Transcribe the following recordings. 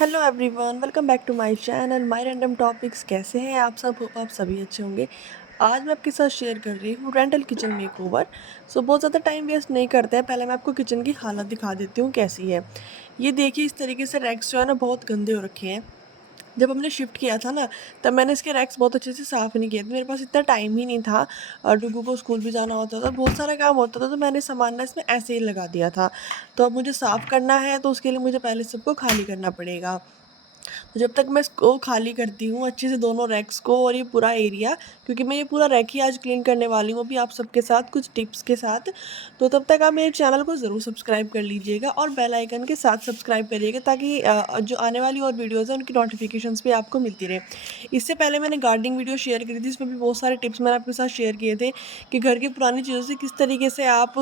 Hello everyone, welcome back to my channel my random topics. कैसे हैं आप सब? होप आप सभी अच्छे होंगे। आज मैं आपके साथ शेयर कर रही हूँ रेंटल किचन मेकओवर। सो बहुत ज़्यादा टाइम वेस्ट नहीं करते हैं, पहले मैं आपको किचन की हालत दिखा देती हूँ कैसी है। ये देखिए, इस तरीके से रैक्स जो है ना बहुत गंदे हो रखे हैं। जब हमने शिफ्ट किया था ना, तब मैंने इसके रैक्स बहुत अच्छे से साफ़ नहीं किए थे। मेरे पास इतना टाइम ही नहीं था और डुगू को स्कूल भी जाना होता था, बहुत सारा काम होता था, तो मैंने सामान ना इसमें ऐसे ही लगा दिया था। तो अब मुझे साफ़ करना है, तो उसके लिए मुझे पहले सबको खाली करना पड़ेगा। तो जब तक मैं इसको खाली करती हूँ अच्छे से दोनों रैक्स को और ये पूरा एरिया, क्योंकि मैं ये पूरा रैक ही आज क्लीन करने वाली हूँ अभी आप सबके साथ कुछ टिप्स के साथ। तो तब तक आप मेरे चैनल को ज़रूर सब्सक्राइब कर लीजिएगा और बेल आइकन के साथ सब्सक्राइब करिएगा, ताकि जो आने वाली और वीडियोज़ हैं उनकी नोटिफिकेशंस भी आपको मिलती रहे। इससे पहले मैंने गार्डनिंग वीडियो शेयर करी थी, इसमें भी बहुत सारे टिप्स मैंने आपके साथ शेयर किए थे कि घर की पुरानी चीज़ों से किस तरीके से आप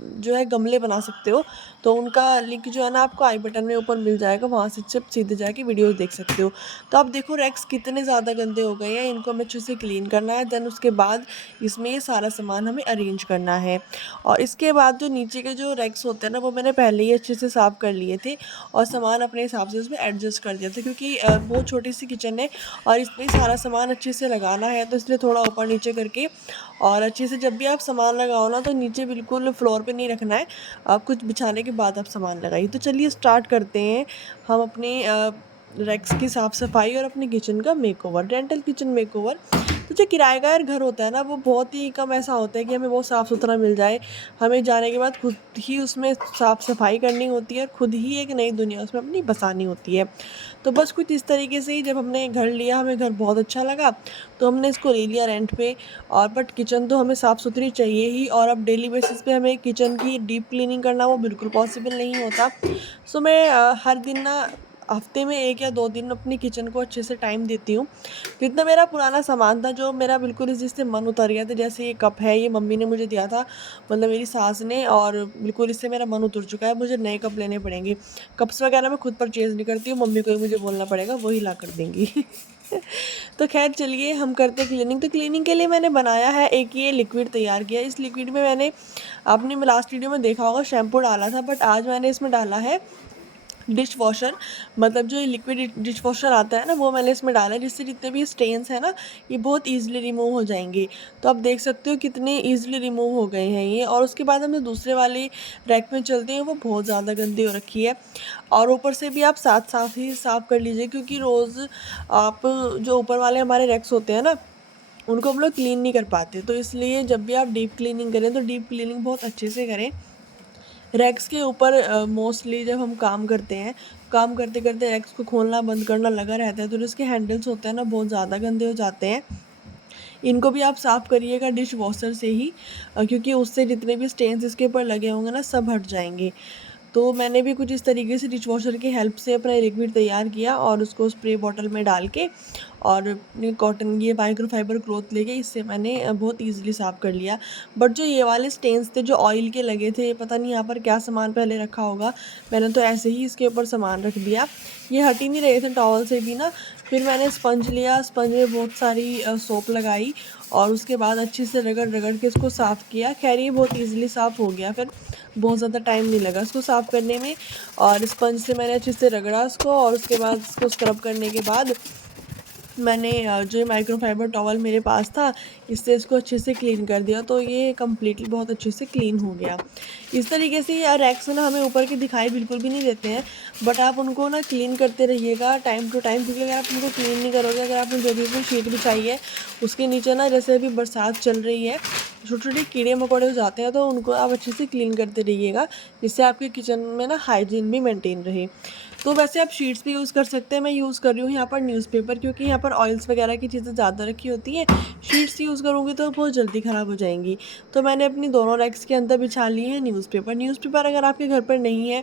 जो है गमले बना सकते हो। तो उनका लिंक जो है ना आपको आई बटन में ऊपर मिल जाएगा, वहाँ से सिर्फ सीधे जाके वीडियोस देख सकते हो। तो आप देखो रैक्स कितने ज़्यादा गंदे हो गए हैं, इनको हमें अच्छे से क्लीन करना है। देन उसके बाद इसमें ये सारा सामान हमें अरेंज करना है। और इसके बाद जो नीचे के जो रैक्स होते हैं ना, वो मैंने पहले ही अच्छे से साफ़ कर लिए थे और सामान अपने हिसाब से उसमें एडजस्ट कर दिया था, क्योंकि बहुत छोटी सी किचन है और इसमें सारा सामान अच्छे से लगाना है, तो इसलिए थोड़ा ऊपर नीचे करके। और अच्छे से जब भी आप सामान लगाओ ना, तो नीचे बिल्कुल फ्लोर पे नहीं रखना है, आप कुछ बिछाने के बाद आप सामान लगाइए। तो चलिए स्टार्ट करते हैं हम अपनी रैक्स की साफ़ सफाई और अपनी किचन का मेकओवर, रेंटल किचन मेकओवर। तो जो किराएदार घर होता है ना, वो बहुत ही कम ऐसा होता है कि हमें बहुत साफ़ सुथरा मिल जाए। हमें जाने के बाद खुद ही उसमें साफ़ सफाई करनी होती है और खुद ही एक नई दुनिया उसमें अपनी बसानी होती है। तो बस कुछ इस तरीके से ही जब हमने घर लिया, हमें घर बहुत अच्छा लगा, तो हमने इसको ले लिया रेंट पे। और बट किचन तो हमें साफ़ सुथरी चाहिए ही, और अब डेली बेसिस पे हमें किचन की डीप क्लीनिंग करना वो बिल्कुल पॉसिबल नहीं होता। सो मैं हर दिन ना हफ्ते में 1 या 2 दिन अपनी किचन को अच्छे से टाइम देती हूँ। जितना मेरा पुराना सामान था, जो मेरा बिल्कुल इस जिससे मन उतर गया था, जैसे ये कप है, ये मम्मी ने मुझे दिया था, मतलब मेरी सास ने, और बिल्कुल इससे मेरा मन उतर चुका है, मुझे नए कप लेने पड़ेंगे। कप्स वगैरह मैं खुद परचेज़ नहीं करती हूँ, मम्मी को ही मुझे बोलना पड़ेगा, वही ला कर देंगी। तो ख़ैर चलिए हम करते हैं क्लीनिंग। तो क्लीनिंग के लिए मैंने बनाया है एक ये लिक्विड तैयार किया है। इस लिक्विड में मैंने, आपने लास्ट वीडियो में देखा होगा, शैम्पू डाला था, बट आज मैंने इसमें डाला है डिश वॉशर। मतलब जो ये लिक्विड डिश वॉशर आता है ना, वो मैंने इसमें डाला है, जिससे जितने भी स्टेन्स हैं ना, ये बहुत ईज़िली रिमूव हो जाएँगे। तो आप देख सकते हो कितने ईज़िली रिमूव हो गए हैं ये। और उसके बाद हम जो दूसरे वाले रैक में चलते हैं, वो बहुत ज़्यादा गंदी हो रखी है। और ऊपर से भी आप साथ-साथ ही साफ़ कर लीजिए, क्योंकि रोज़ आप, जो ऊपर वाले हमारे रैक्स होते हैं ना, उनको हम लोग क्लीन नहीं कर पाते। तो इसलिए जब भी आप डीप क्लीनिंग करें, तो डीप क्लीनिंग बहुत अच्छे से करें। रैक्स के ऊपर मोस्टली जब हम काम करते हैं, काम करते-करते रैक्स को खोलना बंद करना लगा रहता है, तो जो इसके हैंडल्स होते हैं ना, बहुत ज़्यादा गंदे हो जाते हैं। इनको भी आप साफ़ करिएगा डिश वॉशर से ही, क्योंकि उससे जितने भी स्टेन्स इसके ऊपर लगे होंगे ना, सब हट जाएँगे। तो मैंने भी कुछ इस तरीके से डिश वॉशर की हेल्प से अपना लिक्विड तैयार किया और उसको स्प्रे बॉटल में डाल के, और अपनी कॉटन ये माइक्रोफाइबर क्लॉथ लेके इससे मैंने बहुत ईज़िली साफ़ कर लिया। बट जो ये वाले स्टेन्स थे जो ऑयल के लगे थे, पता नहीं यहाँ पर क्या सामान पहले रखा होगा, मैंने तो ऐसे ही इसके ऊपर सामान रख दिया। ये हट ही नहीं रहे थे टॉवल से भी ना। फिर मैंने स्पंज लिया, स्पंज में बहुत सारी सोप लगाई और उसके बाद अच्छे से रगड़-रगड़ के इसको साफ़ किया। ख़ैर ये बहुत ईज़िली साफ़ हो गया फिर, बहुत ज़्यादा टाइम नहीं लगा इसको साफ़ करने में। और स्पंज से मैंने अच्छे से रगड़ा इसको, और उसके बाद इसको स्क्रब करने के बाद मैंने जो माइक्रोफाइबर टॉवल मेरे पास था, इससे इसको अच्छे से क्लीन कर दिया, तो ये कम्प्लीटली बहुत अच्छे से क्लीन हो गया। इस तरीके से ये रैक्स ना हमें ऊपर के दिखाई बिल्कुल भी नहीं देते हैं, बट आप उनको ना क्लीन करते रहिएगा टाइम टू टाइम, क्योंकि अगर आप उनको क्लीन नहीं करोगे, अगर आपने जो भी शीट बिछाई है उसके नीचे ना, जैसे अभी बरसात चल रही है, छोटे-छोटे कीड़े-मकोड़े हो जाते हैं, तो उनको आप अच्छे से क्लीन करते रहिएगा, जिससे आपके किचन में ना हाइजीन भी मेंटेन रहे। तो वैसे आप शीट्स भी यूज़ कर सकते हैं, मैं यूज़ कर रही हूँ यहाँ पर न्यूज़पेपर, क्योंकि यहाँ पर ऑयल्स वगैरह की चीज़ें ज़्यादा रखी होती हैं। शीट्स यूज़ करूँगी तो बहुत जल्दी ख़राब हो जाएँगी। तो मैंने अपनी दोनों रैक्स के अंदर बिछा ली है न्यूज़पेपर। न्यूज़पेपर अगर आपके घर पर नहीं है,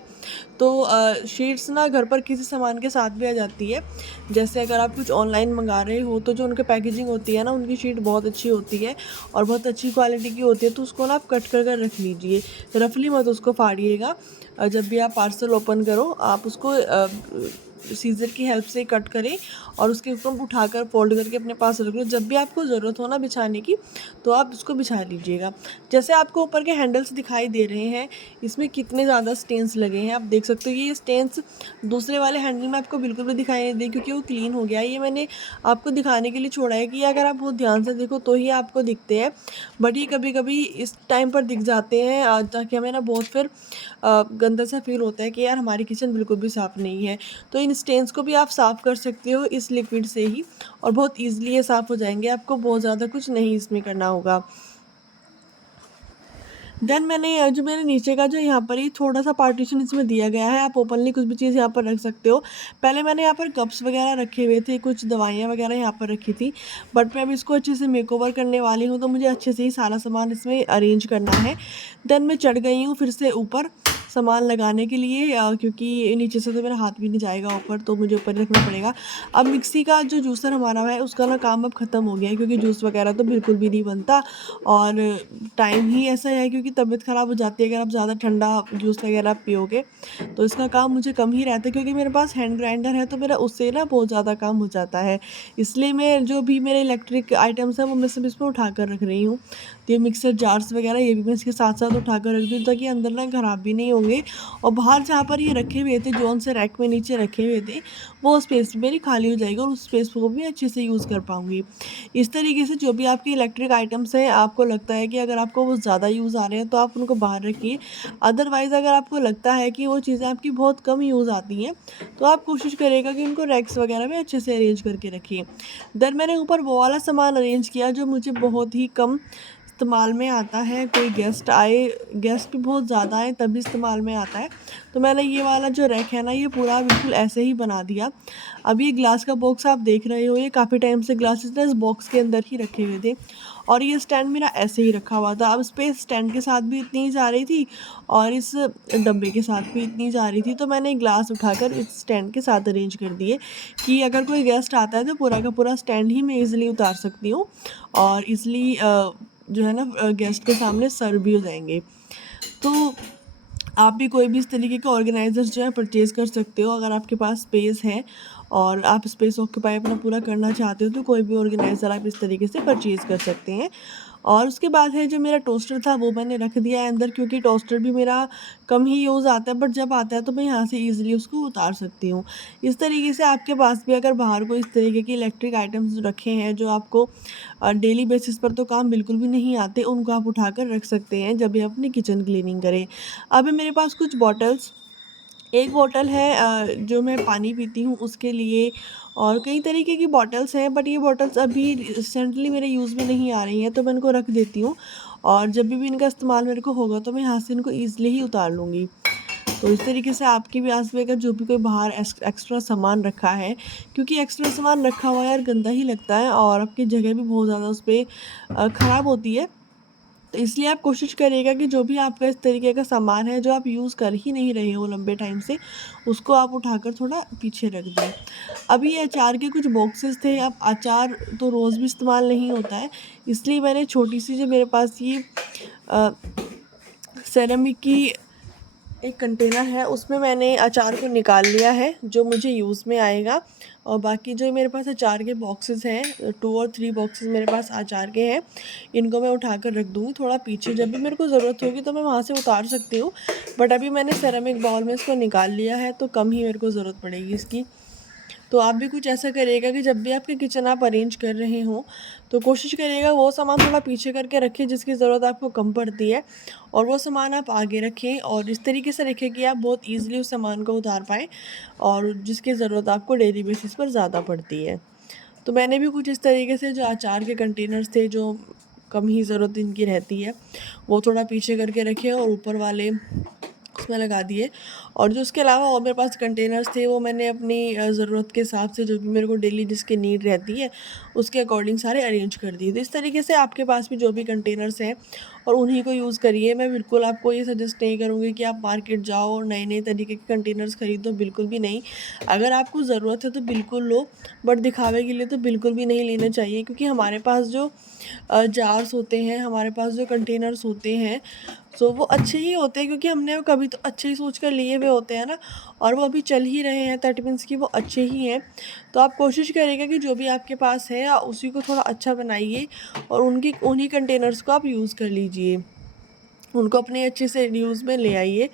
तो शीट्स ना घर पर किसी सामान के साथ भी आ जाती है। जैसे अगर आप कुछ ऑनलाइन मंगा रहे हो, तो जो उनकी पैकेजिंग होती है ना, उनकी शीट बहुत अच्छी होती है और बहुत अच्छी क्वालिटी की होती है, तो उसको ना आप कट कर कर रख लीजिए, रफली मत उसको फाड़िएगा। जब भी आप पार्सल ओपन करो आप उसको सीज़र की हेल्प से कट करें और उसके ऊपर उठाकर फ़ोल्ड करके अपने पास रख लो। जब भी आपको ज़रूरत हो ना बिछाने की तो आप उसको बिछा लीजिएगा। जैसे आपको ऊपर के हैंडल्स दिखाई दे रहे हैं, इसमें कितने ज़्यादा स्टेन्स लगे हैं। आप देख सकते हो ये स्टेन्स दूसरे वाले हैंडल में आपको बिल्कुल भी दिखाई नहीं दे क्योंकि वो क्लीन हो गया है। ये मैंने आपको दिखाने के लिए छोड़ा है कि अगर आप बहुत ध्यान से देखो तो ही आपको दिखते हैं। बट ये कभी-कभी इस टाइम पर दिख जाते हैं ताकि हमें ना बहुत फिर गंदा सा फ़ील होता है कि यार हमारी किचन बिल्कुल भी साफ़ नहीं है। तो इन स्टेन्स को भी आप साफ़ कर सकते हो इस लिक्विड से ही और बहुत ईज़िली ये साफ़ हो जाएँगे। आपको बहुत ज़्यादा कुछ नहीं इसमें करना होगा। देन मैंने जो मेरे नीचे का जो यहाँ पर ही थोड़ा-सा पार्टीशन इसमें दिया गया है, आप ओपनली कुछ भी चीज़ यहाँ पर रख सकते हो। पहले मैंने यहाँ पर कप्स वगैरह रखे हुए थे, कुछ दवाइयाँ वगैरह यहाँ पर रखी थी, बट मैं अब इसको अच्छे से मेकओवर करने वाली हूँ, तो मुझे अच्छे से ही सारा सामान इसमें अरेंज करना है। देन मैं चढ़ गई हूँ फिर से ऊपर सामान लगाने के लिए क्योंकि नीचे से तो मेरा हाथ भी नहीं जाएगा ऊपर, तो मुझे ऊपर ही रखना पड़ेगा। अब मिक्सी का जो जूसर हमारा है, उसका ना काम अब ख़त्म हो गया है क्योंकि जूस वगैरह तो बिल्कुल भी नहीं बनता और टाइम ही ऐसा है क्योंकि तबीयत ख़राब हो जाती है अगर आप ज़्यादा ठंडा जूस वगैरह पियोगे, तो इसका काम मुझे कम ही रहता है क्योंकि मेरे पास हैंड ग्राइंडर है तो मेरा उससे ना बहुत ज़्यादा काम हो जाता है। इसलिए मैं जो भी मेरे इलेक्ट्रिक आइटम्स हैं वो मैं सब इसमें उठा कर रख रही हूँ। तो ये मिक्सर जार्स वगैरह ये भी मैं इसके साथ-साथ उठा कर रख दूँ ताकि अंदर ना ख़राब भी नहीं होंगे और बाहर जहाँ पर ये रखे हुए थे, जोन से रैक में नीचे रखे हुए थे, वो स्पेस मेरी खाली हो जाएगी और उस स्पेस को भी अच्छे से यूज़ कर पाऊँगी। इस तरीके से जो भी आपके इलेक्ट्रिक आइटम्स हैं, आपको लगता है कि अगर आपको वो ज़्यादा यूज़ आ रहे हैं, तो आप उनको बाहर रखिए। अदरवाइज़ अगर आपको लगता है कि वो चीज़ें आपकी बहुत कम यूज़ आती हैं, तो आप कोशिश करिएगा कि उनको रैक्स वगैरह में अच्छे से अरेंज करके रखिए। देन मैंने ऊपर वो वाला सामान अरेंज किया जो मुझे बहुत ही कम इस्तेमाल में आता है। कोई गेस्ट आए, गेस्ट भी बहुत ज़्यादा आएँ तभी इस्तेमाल में आता है। तो मैंने ये वाला जो रैक है ना, ये पूरा बिल्कुल ऐसे ही बना दिया। अब ये ग्लास का बॉक्स आप देख रहे हो, ये काफ़ी टाइम से ग्लासेस ना इस बॉक्स के अंदर ही रखे हुए थे और ये स्टैंड मेरा ऐसे ही रखा हुआ था। अब स्पेस स्टैंड के साथ भी इतनी ही जा रही थी और इस डब्बे के साथ भी इतनी जा रही थी, तो मैंने ग्लास उठाकर इस स्टैंड के साथ अरेंज कर दिए कि अगर कोई गेस्ट आता है तो पूरा का पूरा स्टैंड ही मैं ईज़िली उतार सकती हूँ और ईज़िली जो है ना गेस्ट के सामने सर्व भी हो जाएँगे। तो आप भी कोई भी इस तरीके के ऑर्गेनाइज़र्स जो है परचेज़ कर सकते हो अगर आपके पास स्पेस है और आप स्पेस ऑक्यूपाई अपना पूरा करना चाहते हो, तो कोई भी ऑर्गेनाइज़र आप इस तरीके से परचेज़ कर सकते हैं। और उसके बाद है जो मेरा टोस्टर था वो मैंने रख दिया है अंदर क्योंकि टोस्टर भी मेरा कम ही यूज़ आता है, बट जब आता है तो मैं यहाँ से ईज़िली उसको उतार सकती हूँ। इस तरीके से आपके पास भी अगर बाहर कोई इस तरीके की इलेक्ट्रिक आइटम्स रखे हैं जो आपको डेली बेसिस पर तो काम बिल्कुल भी नहीं आते, उनको आप उठाकर रख सकते हैं जब भी आप अपनी किचन क्लीनिंग करें। अब है मेरे पास कुछ बॉटल्स, एक बॉटल है जो मैं पानी पीती हूँ उसके लिए और कई तरीके की बॉटल्स हैं, बट ये बॉटल्स अभी रिसेंटली मेरे यूज़ में नहीं आ रही हैं तो मैं इनको रख देती हूँ और जब भी इनका इस्तेमाल मेरे को होगा तो मैं यहाँ से इनको ईज़िली ही उतार लूँगी। तो इस तरीके से आपके भी आस में अगर जो भी कोई बाहर एक्स्ट्रा सामान रखा है, क्योंकि एक्स्ट्रा सामान रखा हुआ है यार गंदा ही लगता है और आपकी जगह भी बहुत ज़्यादा उस पे ख़राब होती है। तो इसलिए आप कोशिश करिएगा कि जो भी आपका इस तरीके का सामान है जो आप यूज़ कर ही नहीं रहे हो लंबे टाइम से, उसको आप उठाकर थोड़ा पीछे रख दें। अभी ये अचार के कुछ बॉक्सेस थे, अब अचार तो रोज़ भी इस्तेमाल नहीं होता है, इसलिए मैंने छोटी-सी जो मेरे पास ये अ, सेरेमिक की एक कंटेनर है उसमें मैंने अचार को निकाल लिया है जो मुझे यूज़ में आएगा और बाकी जो मेरे पास अचार के बॉक्सेस हैं 2 और 3 बॉक्सेस मेरे पास अचार के हैं, इनको मैं उठाकर रख दूँगी थोड़ा पीछे, जब भी मेरे को ज़रूरत होगी तो मैं वहाँ से उतार सकती हूँ। बट अभी मैंने सेरेमिक बाउल में इसको निकाल लिया है तो कम ही मेरे को ज़रूरत पड़ेगी इसकी। तो आप भी कुछ ऐसा करिएगा कि जब भी आपकी किचन आप अरेंज कर रहे हों, तो कोशिश करिएगा वो सामान थोड़ा पीछे करके रखें जिसकी ज़रूरत आपको कम पड़ती है और वो सामान आप आगे रखें और इस तरीके से रखें कि आप बहुत ईज़िली उस सामान को उतार पाएँ और जिसकी ज़रूरत आपको डेली बेसिस पर ज़्यादा पड़ती है। तो मैंने भी कुछ इस तरीके से जो अचार के कंटेनर्स थे जो कम ही ज़रूरत इनकी रहती है, वो थोड़ा पीछे करके रखे और ऊपर वाले उसमें लगा दिए और जो उसके अलावा और मेरे पास कंटेनर्स थे वो मैंने अपनी ज़रूरत के हिसाब से जो भी मेरे को डेली जिसकी नीड रहती है उसके अकॉर्डिंग सारे अरेंज कर दिए। तो इस तरीके से आपके पास भी जो भी कंटेनर्स हैं और उन्हीं को यूज़ करिए। मैं बिल्कुल आपको ये सजेस्ट नहीं करूँगी कि आप मार्केट जाओ और नए-नए तरीके के कंटेनर्स खरीदो, बिल्कुल भी नहीं। अगर आपको ज़रूरत है तो बिल्कुल लो, बट दिखावे के लिए तो बिल्कुल भी नहीं लेना चाहिए क्योंकि हमारे पास जो जार्स होते हैं, हमारे पास जो कंटेनर्स होते हैं सो वो अच्छे ही होते हैं क्योंकि हमने वो कभी तो अच्छे ही सोच कर लिए हुए होते हैं ना, और वो अभी चल ही रहे हैं, दैट मीन्स कि वो अच्छे ही हैं। तो आप कोशिश करिएगा कि जो भी आपके पास है उसी को थोड़ा अच्छा बनाइए और उनकी उन्हीं कंटेनर्स को आप यूज़ कर लीजिए, उनको अपने अच्छे से यूज़ में ले आइए।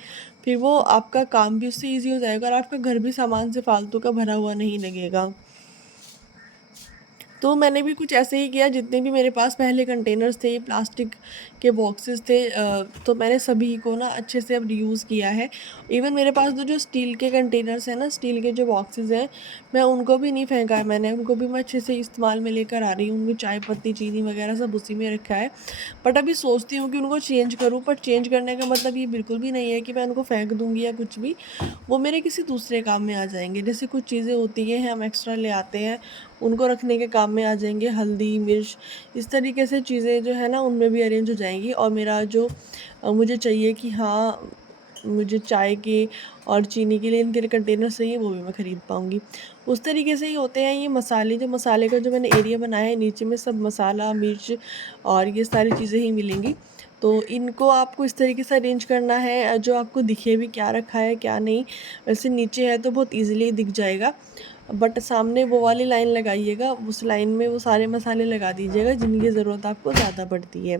फिर वो आपका काम भी उससे ईज़ी हो जाएगा और आपका घर भी सामान से फालतू का भरा हुआ नहीं लगेगा। तो मैंने भी कुछ ऐसे ही किया, जितने भी मेरे पास पहले कंटेनर्स थे, प्लास्टिक के बॉक्सेस थे, तो मैंने सभी को ना अच्छे से अब रीयूज़ किया है। इवन मेरे पास तो जो स्टील के कंटेनर्स हैं ना, स्टील के जो बॉक्सेस हैं, मैं उनको भी नहीं फेंका है मैंने, उनको भी मैं अच्छे से इस्तेमाल में लेकर आ रही हूँ। उनमें चाय पत्ती, चीनी वगैरह सब उसी में रखा है। बट अभी सोचती हूँ कि उनको चेंज करूँ, पर चेंज करने का मतलब ये बिल्कुल भी नहीं है कि मैं उनको फेंक दूँगी या कुछ भी। वो मेरे किसी दूसरे काम में आ जाएँगे। जैसे कुछ चीज़ें होती हैं हम एक्स्ट्रा ले आते हैं, उनको रखने के काम में आ जाएँगे, हल्दी, मिर्च, इस तरीके से चीज़ें जो है ना उनमें भी अरेंज हो जाएँगी, और मेरा जो मुझे चाहिए कि हाँ, मुझे चाय के और चीनी के लिए इनके लिए कंटेनर चाहिए, वो भी मैं खरीद पाऊँगी। उस तरीके से ही होते हैं ये मसाले, जो मसाले का जो मैंने एरिया बनाया है, नीचे में सब मसाला, मिर्च और ये सारी चीज़ें ही मिलेंगी। तो इनको आपको इस तरीके से अरेंज करना है जो आपको दिखे भी क्या रखा है, क्या नहीं। वैसे नीचे है तो बहुत ईज़िली दिख जाएगा, बट सामने वो वाली लाइन लगाइएगा, उस लाइन में वो सारे मसाले लगा दीजिएगा जिनकी ज़रूरत आपको ज़्यादा पड़ती है।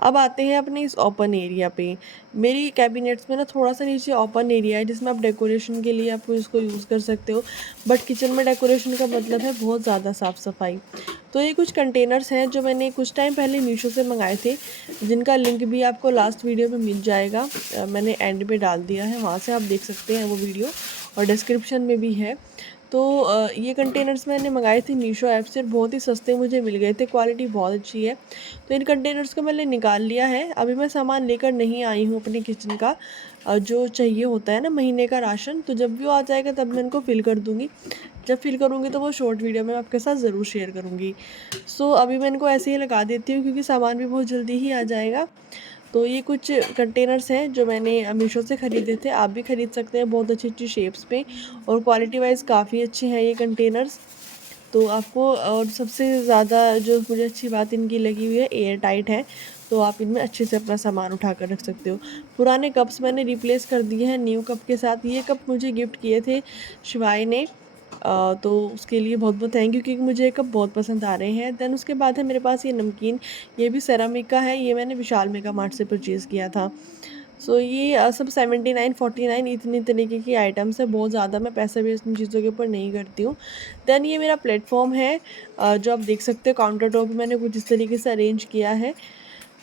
अब आते हैं अपने इस ओपन एरिया पे। मेरी कैबिनेट्स में ना थोड़ा-सा नीचे ओपन एरिया है, जिसमें आप डेकोरेशन के लिए आपको इसको यूज़ कर सकते हो। बट किचन में डेकोरेशन का मतलब है बहुत ज़्यादा साफ-सफाई। तो ये कुछ कंटेनर्स हैं जो मैंने कुछ टाइम पहले मीशो से मँगाए थे, जिनका लिंक भी आपको लास्ट वीडियो में मिल जाएगा। मैंने एंड पे डाल दिया है, वहाँ से आप देख सकते हैं वो वीडियो, और डिस्क्रिप्शन में भी है। तो ये कंटेनर्स मैंने मँगाए थे मीशो ऐप से, बहुत ही सस्ते मुझे मिल गए थे, क्वालिटी बहुत अच्छी है। तो इन कंटेनर्स को मैंने निकाल लिया है, अभी मैं सामान लेकर नहीं आई हूँ अपने किचन का, जो चाहिए होता है ना महीने का राशन, तो जब भी वो आ जाएगा तब मैं इनको फ़िल कर दूँगी। जब फ़िल करूँगी तो वो शॉर्ट वीडियो में आपके साथ ज़रूर शेयर करूँगी। सो अभी मैं इनको ऐसे ही लगा देती हूँ क्योंकि सामान भी बहुत जल्दी ही आ जाएगा। तो ये कुछ कंटेनर्स हैं जो मैंने मीशो से ख़रीदे थे, आप भी ख़रीद सकते हैं बहुत अच्छी-अच्छी शेप्स में, और क्वालिटी वाइज़ काफ़ी अच्छे हैं ये कंटेनर्स। तो आपको, और सबसे ज़्यादा जो मुझे अच्छी बात इनकी लगी हुई है, एयर टाइट है, तो आप इनमें अच्छे से अपना सामान उठा कर रख सकते हो। पुराने कप्स मैंने रिप्लेस कर दिए हैं न्यू कप के साथ। ये कप मुझे गिफ्ट किए थे शिवाय ने, तो उसके लिए बहुत-बहुत थैंक यू, क्योंकि मुझे ये कप बहुत पसंद आ रहे हैं। देन उसके बाद है मेरे पास ये नमकीन, ये भी सेरामिक का है, ये मैंने विशाल मेगा मार्ट से परचेज़ किया था। सो ये सब 79-49 इतनी तरीके की आइटम्स है, बहुत ज़्यादा मैं पैसा वेस्ट इन चीज़ों के ऊपर नहीं करती हूँ। देन ये मेरा प्लेटफ़ॉर्म है, जो आप देख सकते हो काउंटर टॉप पे मैंने कुछ इस तरीके से अरेंज किया है।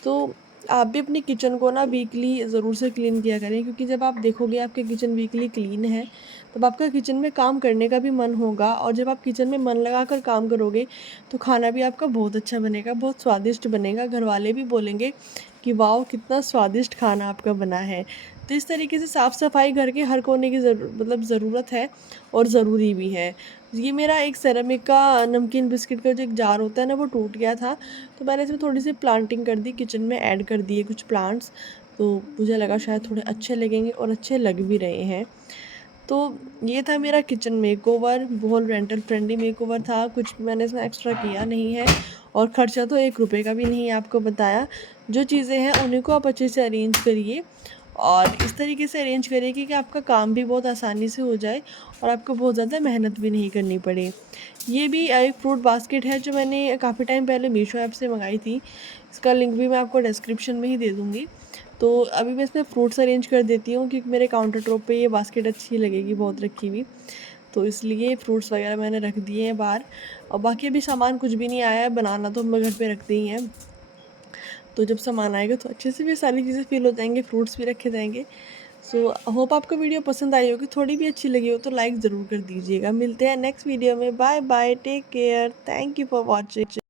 तो आप भी अपनी किचन को ना वीकली ज़रूर से क्लीन किया करें, क्योंकि जब आप देखोगे आपकी किचन वीकली क्लीन है, तब आपका किचन में काम करने का भी मन होगा, और जब आप किचन में मन लगाकर काम करोगे, तो खाना भी आपका बहुत अच्छा बनेगा, बहुत स्वादिष्ट बनेगा। घरवाले भी बोलेंगे कि वाओ! कितना स्वादिष्ट खाना आपका बना है। तो इस तरीके से साफ-सफाई घर के हर कोने की मतलब ज़रूरत है, और ज़रूरी भी है। ये मेरा एक सेरेमिक का नमकीन बिस्किट का जो एक जार होता है ना, वो टूट गया था, तो मैंने इसमें थोड़ी-सी प्लांटिंग कर दी, किचन में ऐड कर दिए कुछ प्लांट्स, तो मुझे लगा शायद थोड़े अच्छे लगेंगे, और अच्छे लग भी रहे हैं। तो ये था मेरा किचन मेकओवर, बहुत रेंटल फ्रेंडली मेकओवर था, कुछ मैंने इसमें एक्स्ट्रा किया नहीं है, और खर्चा तो ₹1 का भी नहीं है, आपको बताया। जो चीज़ें हैं उन्हीं को आप अच्छे से अरेंज करिए, और इस तरीके से अरेंज करिए कि आपका काम भी बहुत आसानी से हो जाए, और आपको बहुत ज़्यादा मेहनत भी नहीं करनी पड़े। ये भी एक फ्रूट बास्केट है जो मैंने काफ़ी टाइम पहले मीशो ऐप से मंगाई थी। इसका लिंक भी मैं आपको डिस्क्रिप्शन में ही दे दूँगी। तो अभी मैं इसमें फ्रूट्स अरेंज कर देती हूँ, क्योंकि मेरे काउंटर टॉप पे ये बास्केट अच्छी लगेगी बहुत रखी हुई। तो इसलिए फ्रूट्स वगैरह मैंने रख दिए हैं बाहर, और बाकी अभी सामान कुछ भी नहीं आया है, बनाना तो हम घर पे रखते ही हैं। तो जब सामान आएगा तो अच्छे से भी सारी चीज़ें फ़िल हो जाएँगी, फ्रूट्स भी रखे जाएँगे। सो होप आपको वीडियो पसंद आई होगी, थोड़ी भी अच्छी लगी हो तो लाइक ज़रूर कर दीजिएगा। मिलते हैं नेक्स्ट वीडियो में, bye bye, take care, thank you for watching.